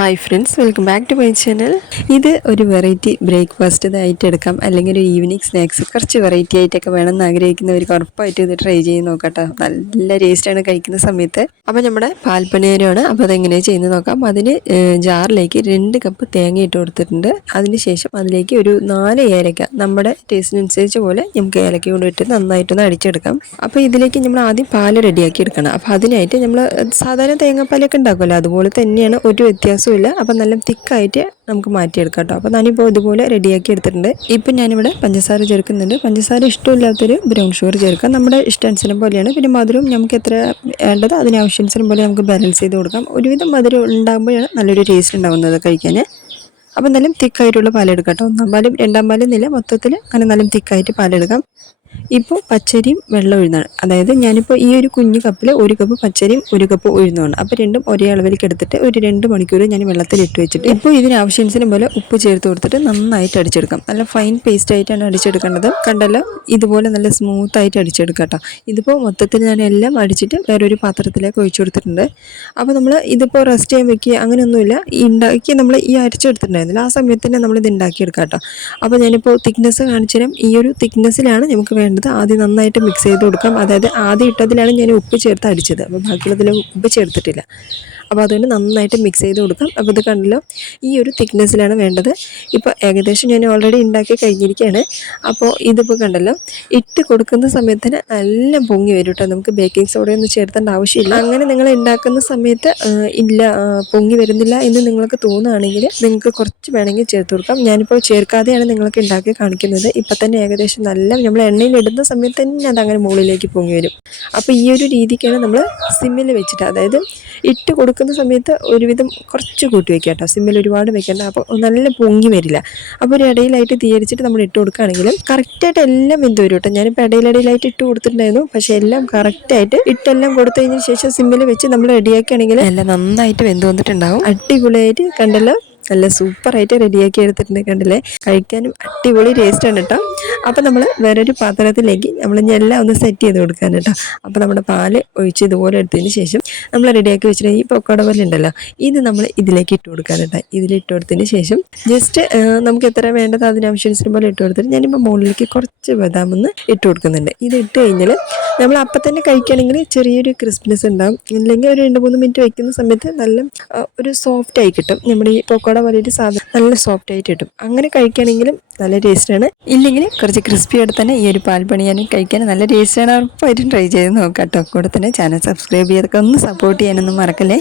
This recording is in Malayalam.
Hi friends, welcome back to my channel. ഇത് ഒരു വെറൈറ്റി ബ്രേക്ക്ഫാസ്റ്റ് ആയിട്ട് എടുക്കാം, അല്ലെങ്കിൽ ഒരു ഈവനിങ് സ്നാക്സ് കുറച്ച് വെറൈറ്റി ആയിട്ടൊക്കെ വേണമെന്ന് ആഗ്രഹിക്കുന്നവർക്ക് ഉറപ്പായിട്ട് ഇത് ട്രൈ ചെയ്ത് നോക്കട്ടോ. നല്ല ടേസ്റ്റാണ് കഴിക്കുന്ന സമയത്ത്. അപ്പോൾ നമ്മുടെ പാൽപ്പനീരമാണ്. അപ്പോൾ അതെങ്ങനെയാണ് ചെയ്യുന്നത് നോക്കാം. അതിന് ജാറിലേക്ക് 2 കപ്പ് തേങ്ങ ഇട്ട് കൊടുത്തിട്ടുണ്ട്. അതിനുശേഷം അതിലേക്ക് ഒരു 4 ഏലക്ക, നമ്മുടെ ടേസ്റ്റിനനുസരിച്ച് പോലെ നമുക്ക് ഏലക്ക കൊണ്ട് ഇട്ട് നന്നായിട്ടൊന്ന് അടിച്ചെടുക്കാം. അപ്പോൾ ഇതിലേക്ക് നമ്മൾ ആദ്യം പാല് റെഡിയാക്കി എടുക്കണം. അപ്പോൾ അതിനായിട്ട് നമ്മൾ സാധാരണ തേങ്ങാപ്പാലൊക്കെ ഉണ്ടാക്കുമല്ലോ, അതുപോലെ തന്നെയാണ്, ഒരു വ്യത്യാസമില്ല. അപ്പം നല്ല തിക്കായിട്ട് നമുക്ക് മാറ്റിയെടുക്കാം കേട്ടോ. അപ്പോൾ ഞാനിപ്പോൾ ഇതുപോലെ റെഡിയാക്കി എടുത്തിട്ടുണ്ട്. ഇപ്പം ഞാനിവിടെ പഞ്ചസാര ചേർക്കുന്നുണ്ട്. പഞ്ചസാര ഇഷ്ടമില്ലാത്തൊരു ബ്രൗൺ ഷുഗർ ചേർക്കാം, നമ്മുടെ ഇഷ്ടാനുസരണം പോലെയാണ്. പിന്നെ മധുരം നമുക്ക് എത്ര വേണ്ടത് അതിനാവശ്യാനുസരണം പോലെ നമുക്ക് ബാലൻസ് ചെയ്ത് കൊടുക്കാം. ഒരുവിധം മധുരം ഉണ്ടാകുമ്പോഴാണ് നല്ലൊരു ടേസ്റ്റ് ഉണ്ടാകുന്നത് കഴിക്കാൻ. അപ്പം നല്ല തിക്കായിട്ടുള്ള പാലെടുക്കാം കേട്ടോ. 1-ാം പാലും 2-ാം പാലും എന്നില്ല, മൊത്തത്തിൽ അങ്ങനെ നല്ല തിക്കായിട്ട് പാലെടുക്കാം. ഇപ്പോൾ പച്ചരിയും വെള്ളം ഉഴുന്നാണ്. അതായത് ഞാനിപ്പോൾ ഈ ഒരു കുഞ്ഞു കപ്പിൽ 1 കപ്പ് പച്ചരിയും 1 കപ്പ് ഉഴുന്നുമാണ്. അപ്പോൾ രണ്ടും ഒരേ അളവിലേക്ക് എടുത്തിട്ട് ഒരു 2 മണിക്കൂർ ഞാൻ വെള്ളത്തിലിട്ട് വെച്ചിട്ട് ഇപ്പോൾ ഇതിനാവശ്യാനുസരണം പോലെ ഉപ്പ് ചേർത്ത് കൊടുത്തിട്ട് നന്നായിട്ട് അടിച്ചെടുക്കാം. നല്ല ഫൈൻ പേസ്റ്റ് ആയിട്ടാണ് അടിച്ചെടുക്കേണ്ടത്. കണ്ടല്ലോ, ഇതുപോലെ നല്ല സ്മൂത്തായിട്ട് അടിച്ചെടുക്കാം കേട്ടോ. ഇതിപ്പോൾ മൊത്തത്തിൽ ഞാൻ എല്ലാം അടിച്ചിട്ട് വേറൊരു പാത്രത്തിലേക്ക് ഒഴിച്ചു കൊടുത്തിട്ടുണ്ട്. അപ്പോൾ നമ്മൾ ഇതിപ്പോൾ റെസ്റ്റ് ചെയ്യാൻ വെക്കുക അങ്ങനെയൊന്നുമില്ല. ഉണ്ടാക്കി നമ്മൾ ഈ അരച്ചെടുത്തിട്ടുണ്ടായിരുന്നില്ല, ആ സമയത്ത് തന്നെ നമ്മളിത് ഉണ്ടാക്കിയെടുക്കാം കേട്ടോ. അപ്പോൾ ഞാനിപ്പോൾ തിക്നെസ് കാണിച്ചു തരാം. ഈ ഒരു തിക്നെസ്സിലാണ് നമുക്ക് വേണ്ടത്. ആദ്യം നന്നായിട്ട് മിക്സ് ചെയ്ത് കൊടുക്കാം. അതായത് ആദ്യം ഇട്ടതിലാണ് ഞാൻ ഉപ്പ് ചേർത്ത് അടിച്ചത്, അപ്പോൾ ബാക്കിയുള്ളതിൽ ഉപ്പ് ചേർത്തിട്ടില്ല. അപ്പോൾ അതുകൊണ്ട് നന്നായിട്ട് മിക്സ് ചെയ്ത് കൊടുക്കാം. അപ്പോൾ ഇത് കണ്ടല്ലോ, ഈ ഒരു തിക്നെസ്സിലാണ് വേണ്ടത്. ഇപ്പോൾ ഏകദേശം ഞാൻ ഓൾറെഡി ഉണ്ടാക്കി കഴിഞ്ഞിരിക്കുകയാണ്. അപ്പോൾ ഇതിപ്പോൾ കണ്ടല്ലോ, ഇട്ട് കൊടുക്കുന്ന സമയത്തിന് എല്ലാം പൊങ്ങി വരും കേട്ടോ. നമുക്ക് ബേക്കിംഗ് സോഡയൊന്നും ചേർത്തേണ്ട ആവശ്യമില്ല. അങ്ങനെ നിങ്ങൾ ഉണ്ടാക്കുന്ന സമയത്ത് ഇല്ല പൊങ്ങി വരുന്നില്ല എന്ന് നിങ്ങൾക്ക് തോന്നുകയാണെങ്കിൽ നിങ്ങൾക്ക് കുറച്ച് വേണമെങ്കിൽ ചേർത്ത് കൊടുക്കാം. ഞാനിപ്പോൾ ചേർക്കാതെയാണ് നിങ്ങൾക്ക് ഉണ്ടാക്കി കാണിക്കുന്നത്. ഇപ്പം തന്നെ ഏകദേശം നല്ല നമ്മൾ എണ്ണയിൽ ഇടുന്ന സമയത്ത് തന്നെ അതങ്ങനെ മുകളിലേക്ക് പൊങ്ങി വരും. അപ്പോൾ ഈ ഒരു രീതിക്കാണ് നമ്മൾ സിമ്മിൽ വെച്ചിട്ട്, അതായത് ഇട്ട് കൊടുക്കുന്ന സമയത്ത് ഒരുവിധം കുറച്ച് കൂട്ടി വെക്കുക കേട്ടോ. സിമ്മിൽ ഒരുപാട് വെക്കേണ്ട, അപ്പോൾ നല്ല പൊങ്ങി വരില്ല. അപ്പോൾ ഒരു ഇടയിലായിട്ട് തീയരിച്ചിട്ട് നമ്മൾ ഇട്ട് കൊടുക്കുകയാണെങ്കിലും കറക്റ്റായിട്ട് എല്ലാം വെന്ത് വരും കേട്ടോ. ഞാനിപ്പോൾ ഇടയിലായിട്ട് ഇട്ട് കൊടുത്തിട്ടുണ്ടായിരുന്നു, പക്ഷേ എല്ലാം കറക്റ്റായിട്ട് ഇട്ടെല്ലാം കൊടുത്തതിന് ശേഷം സിമ്മിൽ വെച്ച് നമ്മൾ റെഡിയാക്കുകയാണെങ്കിൽ എല്ലാം നന്നായിട്ട് വെന്ത് വന്നിട്ടുണ്ടാകും. അടിപൊളിയായിട്ട് കണ്ടല്ലോ, നല്ല സൂപ്പറായിട്ട് റെഡിയാക്കി എടുത്തിട്ടുണ്ട്. കണ്ടില്ലേ, കഴിക്കാനും അടിപൊളി ടേസ്റ്റാണ് കേട്ടോ. അപ്പോൾ നമ്മൾ വേറൊരു പാത്രത്തിലേക്ക് നമ്മൾ എല്ലാം ഒന്ന് സെറ്റ് ചെയ്ത് കൊടുക്കാൻ കേട്ടോ. അപ്പോൾ നമ്മുടെ പാല് ഒഴിച്ച് ഇതുപോലെ എടുത്തതിന് ശേഷം നമ്മൾ റെഡിയാക്കി വെച്ചിട്ട് ഈ പൊക്കോട പോലെ ഉണ്ടല്ലോ, ഇത് നമ്മൾ ഇതിലേക്ക് ഇട്ട് കൊടുക്കാൻ കേട്ടോ. ഇതിലിട്ട് കൊടുത്തതിന് ശേഷം ജസ്റ്റ് നമുക്ക് എത്ര വേണ്ടത് അതിനാവശ്യാനുസരണം പോലെ ഇട്ട് കൊടുത്തിട്ട് ഞാനിപ്പോൾ മുകളിലേക്ക് കുറച്ച് ബദാം ഒന്ന് ഇട്ട് കൊടുക്കുന്നുണ്ട്. ഇത് ഇട്ട് കഴിഞ്ഞാൽ നമ്മൾ അപ്പം തന്നെ കഴിക്കുകയാണെങ്കിൽ ചെറിയൊരു ക്രിസ്പിനെസ് ഉണ്ടാകും. ഇല്ലെങ്കിൽ ഒരു 2-3 മിനിറ്റ് വയ്ക്കുന്ന സമയത്ത് നല്ല ഒരു സോഫ്റ്റായി കിട്ടും. നമ്മുടെ ഈ പൊക്കോട പോലെ സാധനം നല്ല സോഫ്റ്റ് ആയിട്ട് കിട്ടും. അങ്ങനെ കഴിക്കുകയാണെങ്കിലും നല്ല ടേസ്റ്റാണ്. ഇല്ലെങ്കിൽ കുറച്ച് ക്രിസ്പി ആയിട്ട് തന്നെ ഈ ഒരു പാൽപ്പണിയാനും കഴിക്കാൻ നല്ല ടേസ്റ്റാണ്. ഉറപ്പായിട്ടും ട്രൈ ചെയ്ത് നോക്കാം കേട്ടോ. കൂടെ തന്നെ ചാനൽ സബ്സ്ക്രൈബ് ചെയ്തൊക്കെ ഒന്ന് സപ്പോർട്ട് ചെയ്യാനൊന്നും മറക്കല്ലേ.